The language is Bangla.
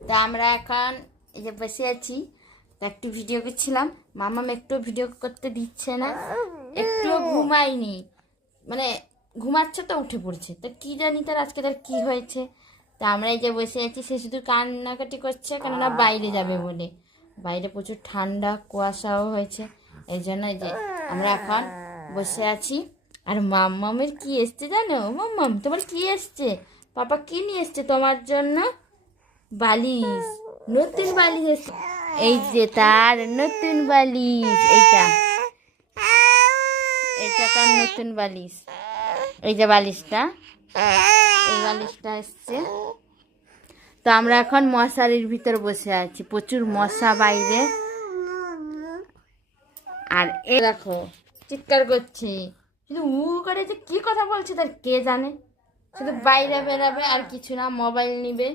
তা আমরা এখন এই যে বসে আছি, তা একটু ভিডিও করছিলাম। মামাম একটু ভিডিও করতে দিচ্ছে না, একটুও ঘুমায়নি, মানে ঘুমাচ্ছে তো উঠে পড়ছে। তা কি জানি তার কি হয়েছে। তা আমরা এই যে বসে আছি, সে শুধু কান্নাকাটি করছে, কেননা বাইরে যাবে বলে। বাইরে প্রচুর ঠান্ডা, কুয়াশাও হয়েছে, এই জন্য এই যে আমরা এখন বসে আছি। আর মাম্মামের কি এসছে জানো? মাম্মাম, তোমার কি এসছে? পাপা কি নিয়ে এসছে তোমার জন্য? বালিশ, নতুন বালিশ এসছে। এই যে তার নতুন বালিশ, এইটা এইটা তার নতুন বালিশ। এই যে বালিশটা, এই বালিশটা এসছে। তো আমরা এখন মশারির ভিতর বসে আছি, প্রচুর মশা বাইরে। আর এ দেখো চিৎকার করছে, শুধু করে যে কি কথা বলছে তার কে জানে। শুধু বাইরে বেরাবে আর কিছু না, মোবাইল নিবে।